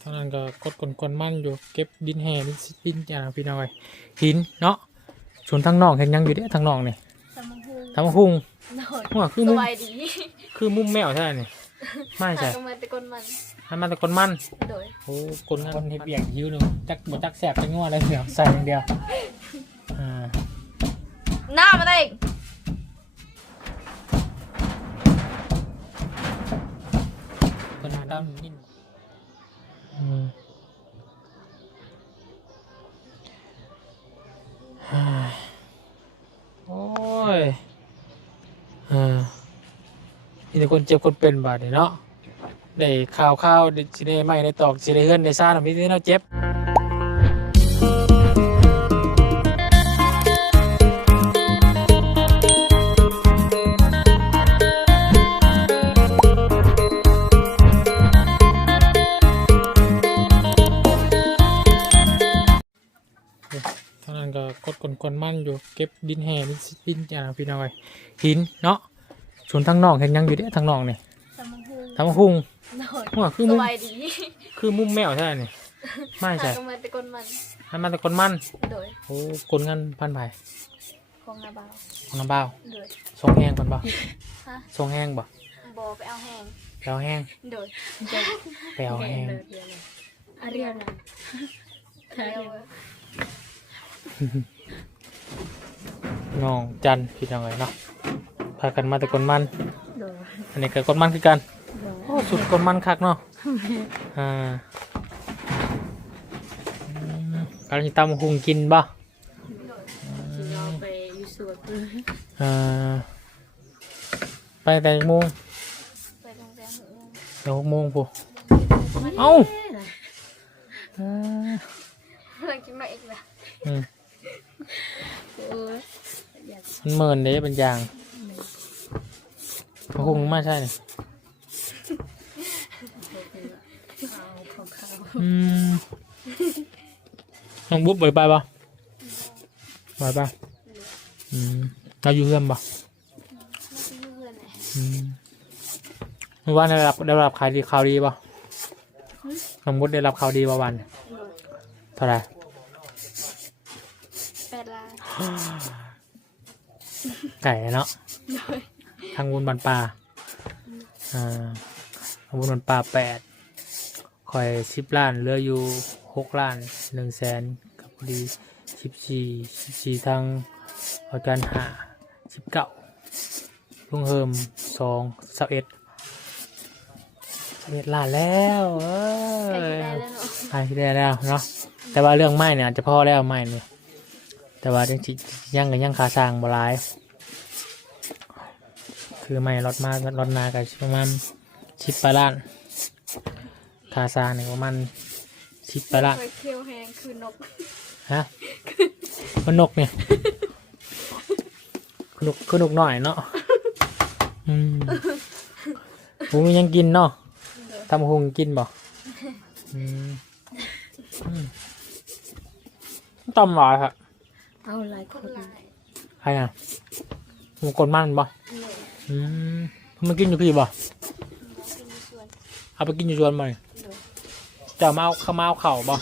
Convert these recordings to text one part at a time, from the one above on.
เท่านั้นก็กดกลกลมันอยู่เก็บดินแห่ดินดินอย่างพี่น้อยหินเนาะส่วนทางนอกเห็นยังอยู่เด้ทางนอกนี่สมพูทางหุงโดดว่าคือสมุมบายดีคือมุมแมวใช่ไหมนี่ไม่หาใช่กำลังตะกอนมันให้มันแต่คนมันโดยโอ้คนงานคนเฮ็ดเบียกยิ้วหนึงจักบ่จักแสบจักงัวอะไรเดียวใส่อย่างเดียวอ่าหน้ามาได้อีกคนดำนิ่มอืมฮ่า โอ้ยอ่ามีแต่คนเจ็บคนเป็นบาดนี่เนาะได้ข่าวข่าวได้สิได้ไม่ได้ตอกสิได้เฮือนได้ซ่านพี่ที่เราเจ็บ ก็บดินแห่ดินดินอย่างพี่น้อยหินเนาะส่วนทางนอกเห็นยังอยู่เด้ทางนอกนี่สมพูทางหุงโดดว่าคือสมุมบายดีคือมุมแมวใช่ไหมนี่ไม่หาใช่กำลังตะกอนมัน ให้มันแต่คนมันโดยโอ้คนงานพันไผ่ของนาบาวของน้ำเบ้าโดย ทรงแห้งก่อนบ่ฮะ ทรงแห้งบ่บอไปเอาแห้งแปลวแห้งโดยแปลวแห้งอาเรียนนะเรียว น้องจันทร์พี่น้องเลยเนาะพากันมาแต่คนมัน โดยอันนี้ก็คนมันคือกันโดยโอ้สุดคนมันคักเนาะอ่าอืมการที่ตำหุงกินบ่ สิเราไปอยู่สวนอ่าไปแต่โมงไปโรงแรมหกโมงเดี๋ยวหกโมงปุ๊เอ้าอ่าเพื่อนกินมาอีกแล้วอืมโอ้ย มันเหมือนเด้เป็นอย่างหุงไม่ใช่นี่อืมน้องบุ๊บไปไปปะไปปะอืมเราอยู่เพื่อนปะไม่ใช่เพื่อนไหนอืมเมื่อวาได้รับได้รับข่าวดีข่าวดีป่ะสมมติได้รับข่าวดีป่ะวันเท่าไหร่ แปดล้าน ไก่เนาะโดยทางวุนบันปลาอ่าทางวุนบันปลาแปดคอยสิบล้านเหลืออยู่หกล้านหนึ่งแสนกับพอดีสิบสี่สิบสี่ทางอาจารย์หาสิบเก้าลุงเฮิมสองสิบเอ็ดสิบเอ็ดล้านแล้วเอ้ใกล้จะได้ยแล้วเนาะไปได้แล้วเนาะแต่ว่าเรื่องไม้เนี่ยอาจจะพอแล้วไม้เนี่ยแต่ว่าจริงๆยังกับยังคาสร้างบหลาย คือไม้รถมารถนากับประมาณสิบปล้านคาสร้างเนี่ยประมาณสิบปล้านเคยเคี้ยวแหงคือนกฮะมันนกเนี่ยคือนกคือนกหน่อยเนาะอืมผมยังกินเนาะทำหงกินบ่อืมอืมตำหลายครับเอาหลายคนหลายใครอะหมูกดมันบ่เลย อืมมันกินอยู่พี่บ่กินในสวนเอาไปกินอยู่ชวนมาเลยโดยจะเอามาเอาข้าวมาเอาเข่าบ่เ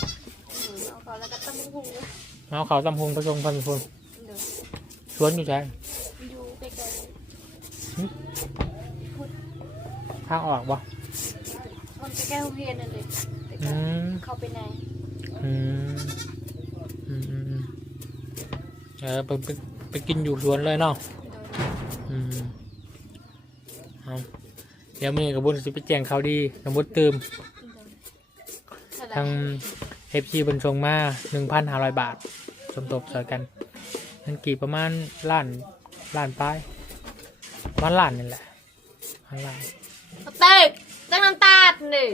อาเขาแล้วก็ตั้งหุงเลยมาเอาเข่าตำหงผสมพันธุ์พนโดยชวนอยู่ใช่อยู่ใกล้ทางออกบ่ๆมันใกล้ๆโรงเรียนนั่นเลยแต่อืก็มเข้าไปในอืมอืมอืมอืมเออไปไปไปกินอยู่สวนเลยเนาะ โดยอืม เอาเดี๋ยวมีกระบุนสิไปแจ้งข่าวดีกระบุนเติมโดยทางเอฟซีบนทรงมาหนึ่งพันห้าร้อยบาท สมทบสอยกันเงินกี่ประมาณล้านล้านปลายประมาณล้านนี่แหละล้านล้านเต้ตั้งน้ำตาลหนึ่ง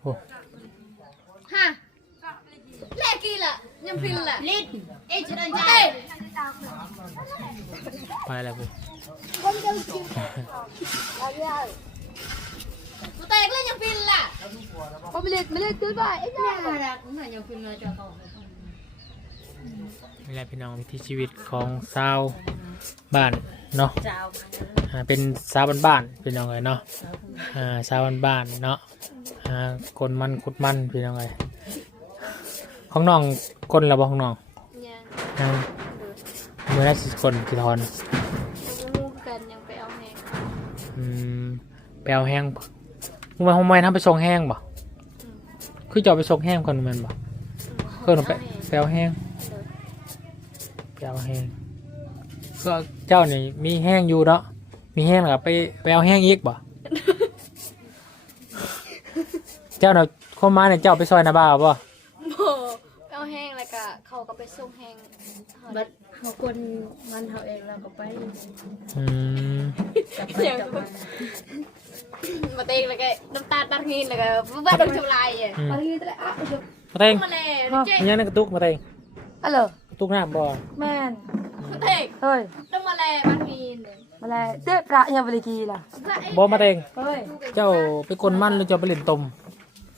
โอ้ ฮะแลกี ล่ะยังพินล่ะลิ้นเอ้ยชนะใจไปแล้วกูเต้ก็เลยยังพินล่ะผมไม่เล่นไม่เล่นตื้อไปไอ้เนี่ยนี่แหละพี่น้องวิถีชีวิตของชาวบ้านเนาะเจ้าอ่าเป็นสาวบ้านๆพี่น้องเลยเนาะอ่าสาวบ้านๆเนาะหาคนมันขุดมันพี่น้องเลย ของน้องคนละบ่ของน้องยังยังโดยมือละสิคนกี่ทอนยังบ่ฮู้กันยังไปเอาแหงอืมไปเอาแห้งบ่มึงไปทำไมทำไปส่งแห้งบ่อืมคือจะเอาไปส่งแห้งคนแมันบ่เพื่อนเอาไปไปเอาแห้งโดยไปเอาแห้งก็เจ้านี่มีแห้งอยู่เนาะมีแห้งแล้วก็ไปไปเอาแห้งอีกบ่เจ้าน่ะเข้ามาเนี่ยเจ้าไปซอยนาบ่าวบ่ บ่ไปเอาแหงแล้วก็เขาก็ไปส่งแหงเขา บัด เขาคนมันเขาเองเราก็ไปอืมกลับไปกลับมามาเตงแล้วก็น้ำตาลตัดหินแล้วก็บ่ดมทำลายอะอืมตัดหินแต่ละอะเดี๋ยวมาเต็งมาเลยฮะเจ๊ยังนั่นกระตุกมาเต็งฮัลโหลกระตุกน้ำบ่แม่นมาเตงเฮ้ยต้องมาเลยบ้านหินเลยมาแล้วเจ๊พระยังบริกีล่ะบ่มาเต็งเฮ้ยเจ้าไปกลมันหรือเจ้าไปเล่นตม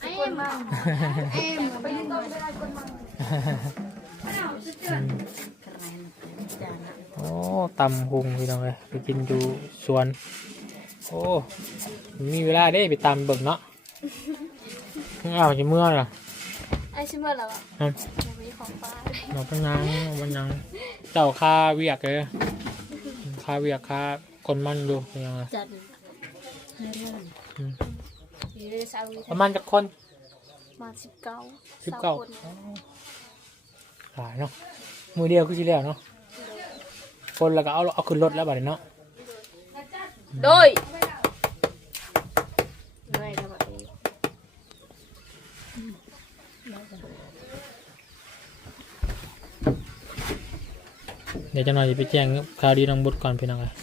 ไอ้คนมาเอ็มไปยินต้นไม่ได้คนมาโอ้ ตำหุงพี่น้องเลยไปกินอยู่สวน โอ้ มีเวลาได้ไปตำเบิ่งเนาะอ้าวจะเมื่อเหรอไอ้ชิมเมอร์แล้วอะอืมมันมีของป้าเราเป็นยังมันยังเจ้าค่าเวียกเลยค่าเวียกค่าคนมันดูเป็นยังไงจัดอืมอยู่ในซาวิประมาณจะคนมาสิบเก้าสิบเก้าหลายเนาะมือเดียวคือสิแล้วเนาะ คนแล้วก็เอาเอาขึ้นรถแล้วบัดนี้เนาะโดยไม่ทำแบบนี้เดี๋ยวจะหน่อยจะไปแจ้งข่าวดีน้องบุตรก่อนพี่น้องเลย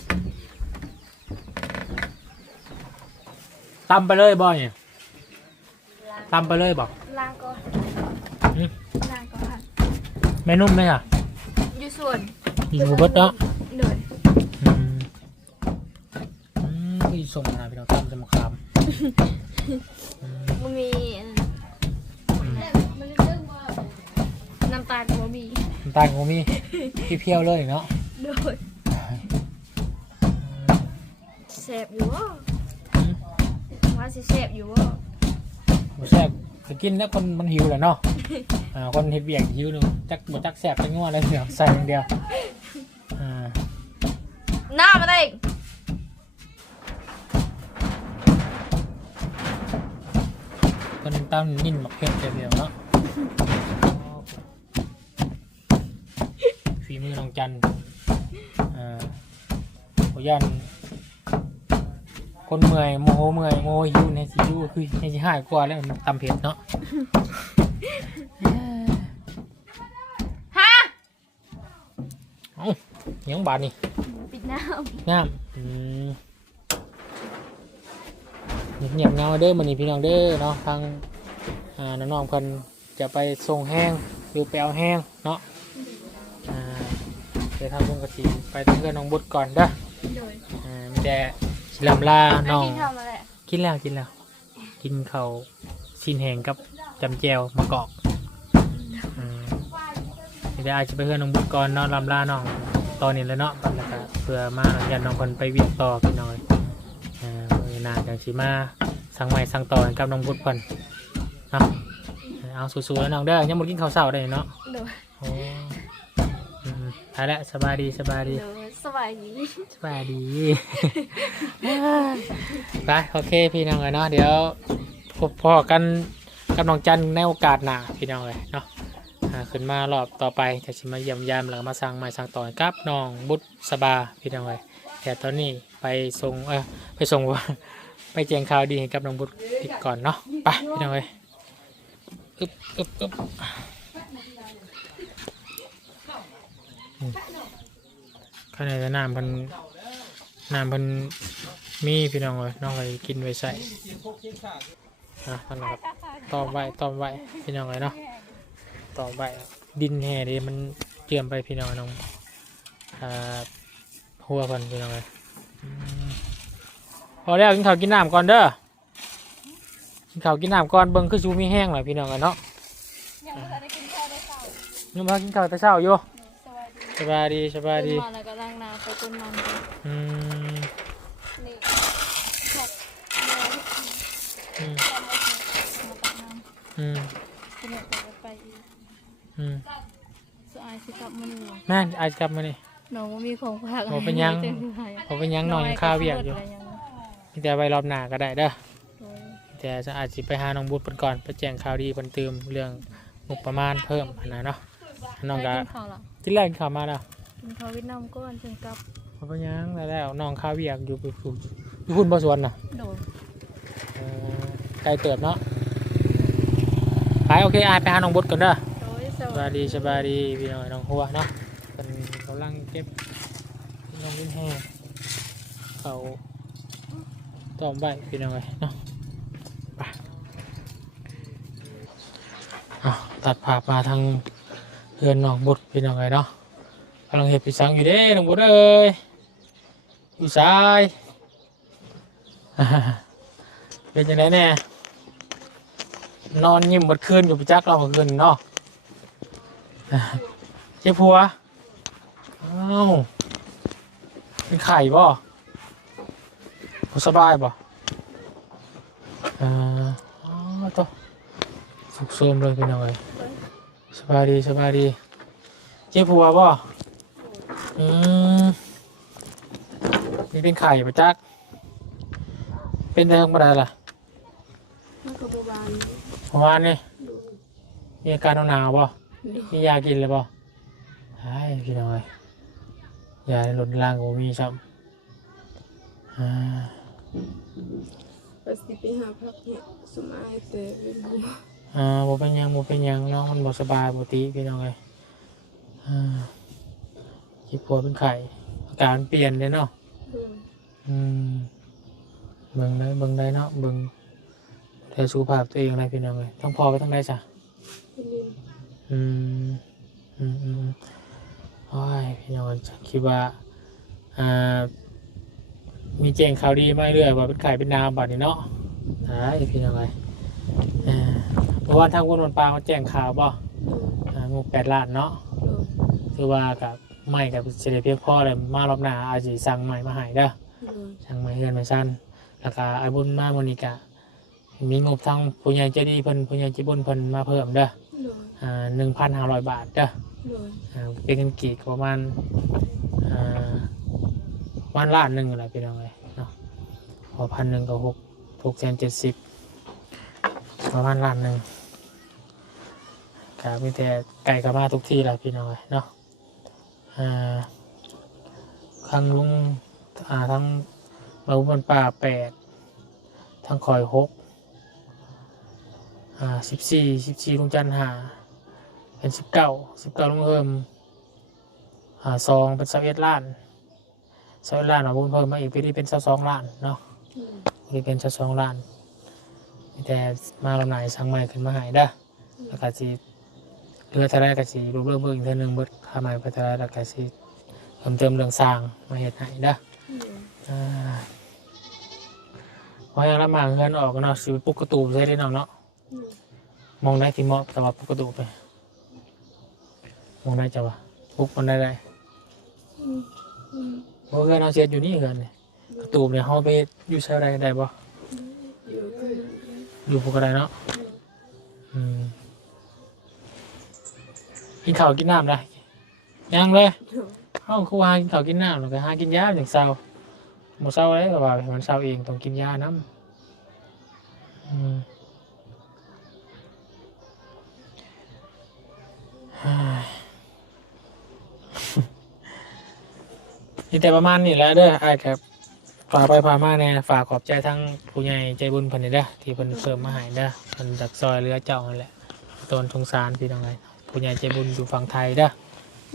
ตำไปเลยบ่เนี่ยตำไปเลยบอกล้างก่อนอืมล้างก่อนแม่นุ่มไหมค่ะอยู่ส่วนอยู่บดเนาะ มพี่ส่งมาพี่น้องตำจะมาคามอืมมันมีอืมน้ำตาลกับมีน้ำตาลของมีพี่เพียวเลยเนาะโดยแสบอยู่วะอืมว่าสิแสบอยู่วะบ่แซ่บไปกินแล้วคนมันหิวแหละเนาะอ่าคนเห็ดเบียกหิวหนึงจักบ่จักแซ่บจักงัวเลยเดี๋ยวใส่อย่างเดียวอ่าหน้ามาได้ คนตั้มนิ่นหมักเผ็ดเดียวเนาะฝีมือน้องจันอ่าโอยันคนเมื่อยโมโหเมื่อยโมโหหิวในสิหิวคือในสิหายกว่าแล้วมันตำเผ็ดเนาะฮะเอ้ายังบาดนี่ปิดน้น้ำอืม เงียบๆเงาเด้อมันนี่พี่น้องเด้อเนาะทางอ่าน้องๆเพิ่นจะไปส่งแห้งหรือไปเอาแห้งเนาะอ่าเดี๋ยวทางเพิ่นก็สิไปทางเพื่อนน้องบุตรก่อนเด้อำโดยอ่ามีแต่สิลำลาไอ้น้องที่ทำมาแหละกินแล้วกินแล้วกินข้าวชิ้นแห้งกับจำแจวมะกอกอืมเดี๋ยวอาจจะไปเพื่อนน้องบุตรก่อนเนาะลำลาน้องตอนนี้แล้วเนาะบัดแล้วก็เพื่อมายันน้องคนไปเวียนต่อพี่น้อยอ่าเวลาจังสิมาสั่งใหม่สั่งต่อให้กับน้องบุตรเพิ่นเนาะเอาสู้ๆแล้วน้องเด้อยังบ่กินข้าวเช้าได้เนาะโดยโอ้อืมไปแล้วสบายดีสบายดี โดยสบายดีสบายดี ไปโอเคพี่น้องเลยเนาะเดี๋ยวพบพอกันกับน้องจันในโอกาสหน้าพี่น้องเลยเนาะอ่าขึ้นมารอบต่อไปจะชิมาเยี่ยมยามแล้วก็มาสั่งใหม่สั่งต่อกับน้องบุตรสบาพี่น้องเลยแต่ตอนนี้ ไปส่งเออไปส่งว่าไปแจ้งข่าวดีให้กับน้องบุตรอีกก่อนเนาะไปพี่น้องเลยอึบอึบอึบข้างในจะน้ำพันน้ำพันมีพี่น้องเลยน้องเลยกินไว้ใส่นะมันครับตอมไว้ตอมไว้พี่น้องเลยเนาะตอมไว้ดินแห่ดิมันเจือมไปพี่น้องน้องอ่าหัวคนพี่น้องเลย พอแล้วกินข้าวกินน้ำก่อนเด้อกินข้าวกินน้ำก่อนเบิ่งคือชูมีแห้งหน่อยพี่น้องเลยเนาะยังไม่ได้กินข้าวได้ข้าวนุ่มพากินข้าวแต่เช้าอยู่สบายดีสบายดีสบายดีขึ้นมาแล้วก็ล้างน้ำไปต้นมันอืมนี่แค่อืมอืมขนมก็ไปอีกอืมสุดท้ายสิกลับมาหนึ่งแม่นอาจกลับมานี่ น้องบ่มีของฝากโอ้เป็นยังให้ให้ผมเป็นหยังนอนยังข้าวเวียกอยู่น้ก็ยังมีแต่ไปรอบหน้าก็ได้เด้อโอ้ยแต่จะอาจจะไปหาน้องบุตรเพิ่นก่อนไปแจ้งข่าวดีเพิ่นเติมเรื่องงบประมาณเพิ่มหั้นนะเนาะน้องก็ไปกินข้าวหรอที่แรกข่าวมาแล้วกินข้าวเวียดนามก่อนจึงกลับบ่เป็นหยังแล้วแล้วน้องข้าวเวียกอยู่อยู่อยู่อยู่พุ่นบ่สวนน่ะ โดนเออไกลเติบเนาะ ไปโอเคอายไปหาน้องบุตรก่อนเด้อโดยสสวับาสยดีดีสบายดีพี่น้องน้องหัวเนาะเป็นกำ ลังเก็บน้องวินแห้งเขาตอมใบพี่น้องเลยเนาะไปอะตัดภาพมาทางเพื่อนน้องบุตรพี่น้องเลยเนาะกำลังเห็ดปีสังอยู่เด้น้องบุตรเอ้ยอยู่ซ้ายเป็นยังไงแน่นอนยิ้มหมดคืนอยู่ประจักเราเมื่อคืนเนาะเจ็บหัวาวเป็นไข่บ่บ่สบายบ่เอ่ออ๋อตัวสุกโซมเลยเป็นยังไงสบายดีสบายดีเจ็บหัวบ่ะอืมนี่เป็นไข่ประจัก เป็นเดิมาได้ล่ะมันก็บ่บานเมื่อวานนี่มีอาการหนาวๆบ่มียากินเลยป่ะใช่พี่น้อย ยาลดล่างก็มีซ้ำอ่าไปสิไปหาพักเนี่ยสมัยแต่เป็นหัวอ่าบ่เป็นหยังบ่เป็นหยังเนาะมันบ่สบายปกติพี่น้องเลยอ่าจิบปวดเป็นไข่อาการมันเปลี่ยนเลยเนาะโดนอืมเบิ่งได้เบิ่งได้เนาะเบิ่งแต่สุขภาพตัวเองอะไรพี่น้องเลยต้องพอไปต้องได้จ้ะเป็นดินอืมอืมอืมโอ้ยพี่น้องคิดว่าอ่ามีแจ้งข่าวดีมาเรื่อยว่าเป็นไข่เป็นนามบัดนี้เนาะใช่พี่น้องเลยเออเพราะว่าทางคนวันปลาเขาแจ้งข่าวบ่โดนอ่างบแปดล้านเนาะโดนคือว่ากับไม่กับเฉลี่ยเพียงพอเลยมารอบหน้าอาจจะสั่งใหม่มาให้เด้อโดนสั่งใหม่เฮือนมาสั้นแล้วก็ไอ้บุญมาโมนิกะมีงบทางผู้ใหญ่ใจดีเพิ่นผู้ใหญ่ใจบุญเพิ่นมาเพิ่มเด้อโดน อ่าหนึ่งพันห้าร้อยบาทเด้อโดนอ่าเป็นเงินกีกประมาณอ่าวันล้านหนึ่งอะไรพี่น้องเลยเนาะพอพันหนึ่งก็หกหกแสนเจ็ดสิบประมาณล้านหนึ่งกับมีแต่ไก่กับมาทุกที่แหละพี่น้องเลยเนาะอ่าทางลุงอ่าทั้งมาบุญป่าแปดทั้งคอยหก อ่าสิบสี่สิบสี่ลุงจันทร์หาเป็นสิบเก้าสิบเก้าลงเพิ่มอ่าซองเป็นสิบเอ็ดล้านสิบเอ็ดล้านเอาบุญเพิ่มมาอีกปีนี้เป็นสิบสองล้านเนาะปีนี้เป็นสิบสองล้าน แต่มาลำไหนสั่งใหม่ขึ้นมาหายเด้อแล้วก็สิเรือทะเลก็สิรูปเริ่มเพิ่มอีกเท่านึงเบิดค่าใหม่ไปทะเลแล้วก็สิเพิ่มเติมเรื่องสร้างมาเห็ดให้เด้อโดนอ่าพอยังละหมางเงินออกเนาะสิไปปุกกระตูใช่ได้เนาะเนาะ มองได้ที่เหมาะว่าปกระตูไป มองได้จ้ะวะปลุกมันได้ได้อืมอืมเพราะเพื่อนเอาเสียอยู่นี่เพื่อนนี่กระตูเนี่ยเขาไปอยู่ใช้ได้ได้ปะอยู่อยู่พวกอะไรเนาะอืมกินข้าวกินน้ำได้ยังเลยเอ้าคือว่หากินข้าวกินน้ำแล้วก็หากินยาอย่างเศร้าหมดเศร้าเลยก็ว่ามันเศร้าเองต้องกินยาน้ำอืม นี่แต่ประมาณนี้แหล้วเด้อไอ้ายครับฝากไปพามาแน่ฝากขอบใจทั้งผู้ใหญ่ใจบุญเพันนี่เด้อที่เพิ่นเพิ่มมาให้เด้อเพิ่นจากซอยเรือเจ้านั่นแหละตนสงสารพี่น้องไงผู้ใหญ่ใจบุญอยู่ฝั่งไทยเด้อ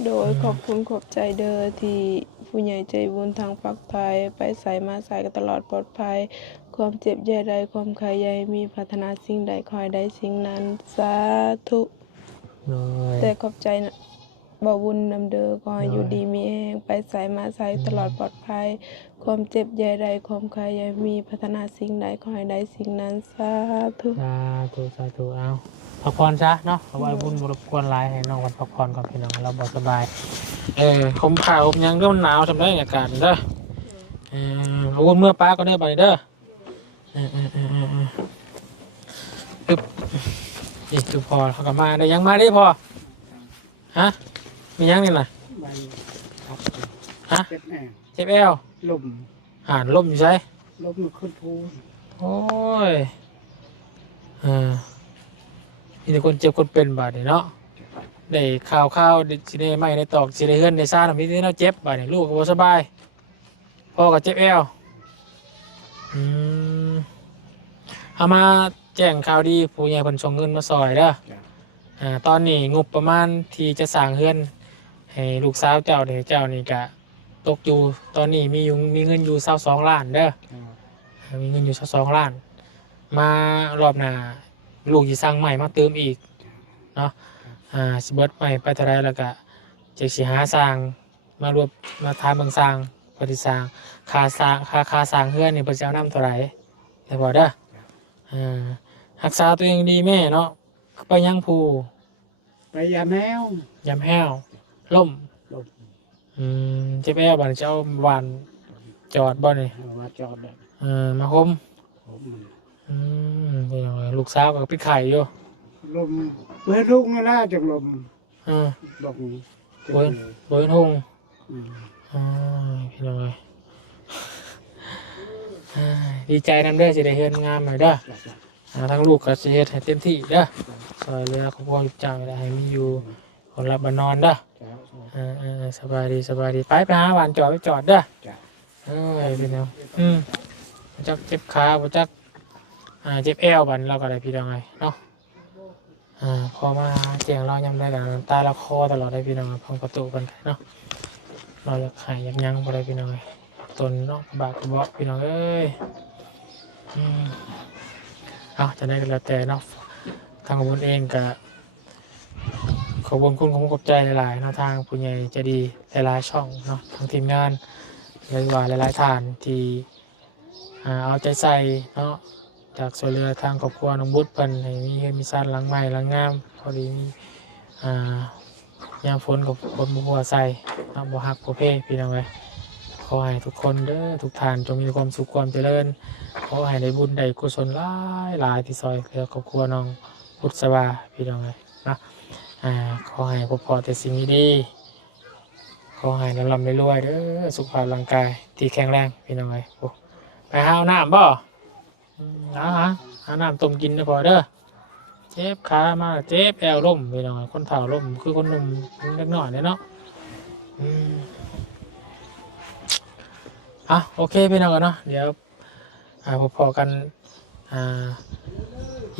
โดยขอบคุณขอบใจเด้อที่ผู้ใหญ่ใจบุญทางปักไทยไปใส่มาใส่กันตลอดปลอดภัย ความเจ็บใหญ่ใดความขายใหญ่มีพัฒนาสิ่งใดคอยได้สิ่งนั้นสาธุโดยแต่ขอบใจนะ บ่บุญนำเด้อก็ให้อยู่ดีมีแห้งไปใส่มาใส่ตลอดปลอดภัย ความเจ็บใหญ่ใดความขายใหญ่มีพัฒนาสิ่งใดขอให้ได้สิ่งนั้นสาธุสาธุสาธุเอาพักผ่อนซะเนาะเอาไว้บุญบรบกวนหลายให้น้องวันพักผ่อนก่อนพี่น้องเราบ่สบาย เออคมข่าวคมหยังเรื่องหนาวทำได้อากาศเด้อเออเอาบุญเมื่อป้าก็เด้อไปเด้อเออเออเออเออเออปึ๊บนี่คือพอเขากลับมาได้ยังมาได้พอฮะ มียังนี่น่ะมันครับฮะเจ็บแน่เจ็บแอวลมอ่านล่มอยู่ใช่ลมมันขึ้นภูโอ้ยอ่ามีแต่คนเจ็บคนเป็นบาดนี่เนาะได้ข่าวข่าวสิได้ไม่ได้ตอกสิได้เฮือนได้ซ่านมีแต่เนาะเจ็บบาดนี่ลูกก็บ่สบายพ่อก็เจ็บแอวอืมเอามาแจ้งข่าวดีผู้ใหญ่เพิ่นส่งเงินมาซอยเด้ออ่าตอนนี้งบประมาณที่จะสร้างเฮือน ให้ลูกสาวเจ้าเนี่ยเจ้านี่กะตกอยู่ตอนนี้มีอยู่มีเงินอยู่เศร้าสองล้านเด้ออ่ามีเงินอยู่เศร้าสองล้าน มารอบหน้าลูกจะสร้างใหม่มาเติมอีกเนาะอ่าสเบิร์ตใหม่ไปเท่าไรแล้วก็จะสิหาสร้างมารวบมาทำบางสร้างปฏิสร้างค่าสร้างค่าค่าสร้างเฮือนนี่เพิ่นจะเอาน้ำเท่าไหร่แต่พอเด้ออ่ารักษาตัวเองดีแม่เนาะไปยังภูไปยาแมวยำแห้ว ล่มลมอืมเจ็บแอวบันเจ้าหวานจอดบ่นี่เอาว่าจอดเลยเออมาคมผมอืมนี่น้อยลูกสาวก็เป็นไข่อยู่ลมเว้ยลูกนี่แหละจากลมเออลมเว้ยบริหงอืมอ่าพี่น้อยอ่าดีใจนำเด้อสิได้เฮ็ดงามหน่อยเด้อ จ้ะจ้ะ อ่าทั้งลูกก็สิเฮ็ดให้เต็มที่เด้อซอยเรือครอบครัวลูกเจ้าได้ให้มีอยู่ คนรับบ้านนอนเด้อจ้ะเออเออเออสบายดีสบายดีไปไปหาหวานจอดไปจอดเด้อจ้ะเอ้ยพี่น้องอืมบ่จักเจ็บขาบ่จักอ่าเจ็บแอวบันเราก็ได้พี่น้องไงเนาะอ่าพอมาเจียงเรายำได้กันน้ำตาเราคอตลอดได้พี่น้องพังประตูกันเนาะเราอยากหายอยากยั้งบ่ได้พี่น้องไงตนเนาะบากกระบอกพี่น้องเอ้ยอืมเอาจะได้ก็แล้วแต่เนาะทางบุญเองก็ ขอบคุณคุณขอบคุณขอบใจหลายๆนะทางผู้ใหญ่จะดีหลายๆช่องเนาะทางทีมงานหรือว่าหลายๆทานที่เอาใจใส่เนาะจากส่วนเรือทางครอบครัวน้องบุตรเพิ่นให้มีเฮือนมีซ่านหลังใหม่หลังงามพอดีมีอ่ายามฝนกับฝนบ่หัวใส่เนาะบ่ฮักบ่เพ่พี่น้องเอ้ยขอให้ทุกคนเด้อทุกท่านจงมีความสุขความเจริญขอให้ได้บุญได้กุศลหลายหลายที่ซอยเหลือครอบครัวน้องบุตรสบาพี่น้องเอ้ย อ่าขอให้พบพอแต่สิ่งดีๆขอให้ลำลำรวยๆเด้อสุขภาพร่างกายที่แข็งแรงพี่น้องเอ้ยโอ้ไปหาเอาน้ำบ่อืมเอาหาหาน้ำต้มกินเด้อพอเด้อเจ็บขามาเจ็บแอวล่มพี่น้องคนเฒ่าล่มคือคนหนุ่มเล็กน้อยเนี่ยเนาะอะโอเคพี่น้องกันเนาะเดี๋ยวอพอๆกันอ่า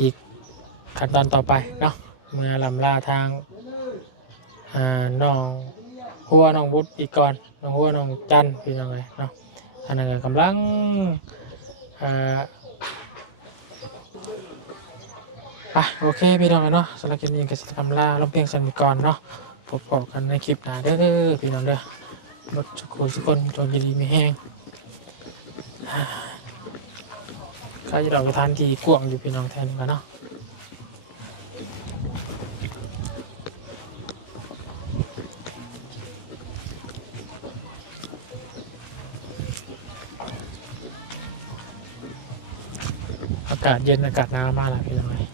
อีกขั้นตอนต่อไปเนาะ เมื่อลำลาทางอน้องหัวน้องบุตรอีกก่อนน้องหัวน้องจันพี่น้องเลยเนาะอันนั้นก็กำลังอะโอเคพี่น้องเนาะสำหรับคลิปนี้ก็จะทำลาลงเพียงสันก่อนเนาะพบกันในคลิปหน้าเด้อพี่น้องเด้อรถสุขุสุคนจนดีไม่แห้งข้าจะเราไปทานที่กวางอยู่พี่น้องแทนกันเนาะากาศเย็นอากาศหนาวมากเลยพี่น้องเอ้ย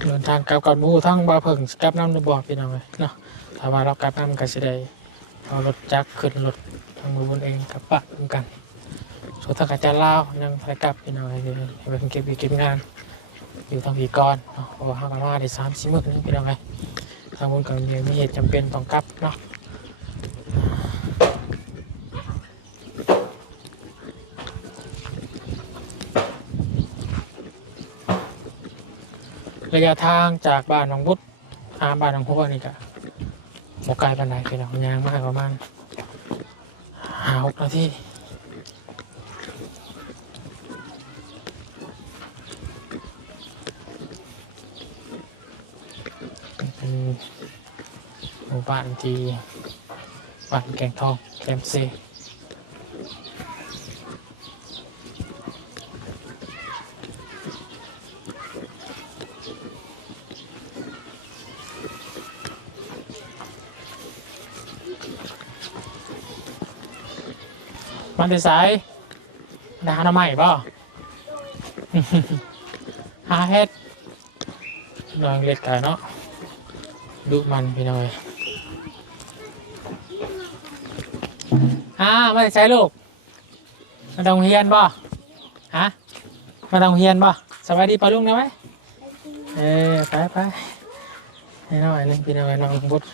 เดินทางกลับกับมูทั้งบาเพิ่งกลับน้ำในบ่อพี่น้องเลยเนาะถ้าว่าเรากลับน้ำก็สิได้เอารถจักรขึ้นรถทางมือบนเองกลับปะเหมือนกัน ส่วนทางอาจารย์ลาวยังไปกลับพี่น้องให้ให้ไปเก็บเก็บงาน อยู่ทางพีกรเนาะเพราะว่าห้างกันว่าได้สามสี่มื้อนึงพี่น้องไงทางบนก็มีมีเหตุจำเป็นต้องกลับเนาะระยะทางจากบ้านหนองบุตรอาบ้านหนองหัวนี่ก็บกไกลปานใดพี่น้องยางมากประมาณหาหกนาที บ้านที่บ้านแกงทองแคมเซมันจะสายดาหน้าใหม่ป่ะหาเฮ็ดนอนเล็ดกันเนาะดูมันไปเน้อย อ่าไม่ได้ใช้ลูก มาต้องเฮียนบ่ฮะมาต้องเฮียนบ่สวัสดีปะลุงนะไหมเออไปไปให้น้อยนึงพี่น้อยน้องบุตร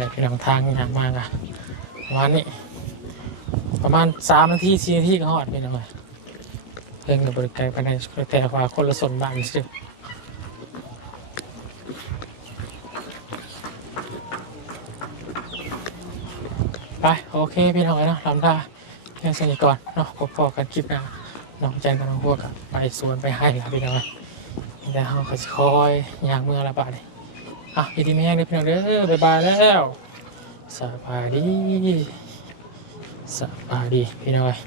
เคนี่แหละพี่น้องทางยางมากอะประมาณนี้ประมาณสามนาทีสี่นาทีก็หอดพี่น้องเลยเพิ่งกับบริการภายในแต่ว่าคนละส่วนบ้านสิไปโอเคพี่น้องเอ้ยนาะลำท่าแค่สนิทก่อนเนาะพบกันคลิปหน้าน้องแจนกับน้องพวกไปสวนไปให้ครับพี่น้องแล้วเขาก็จะคอยยางเมื่อละบาทเลย อะยินดีไม่แห้งเลยพี่น้องเด้อบ๊ายบายแล้วสบายดีสบายดีพี่น้องเอ้ย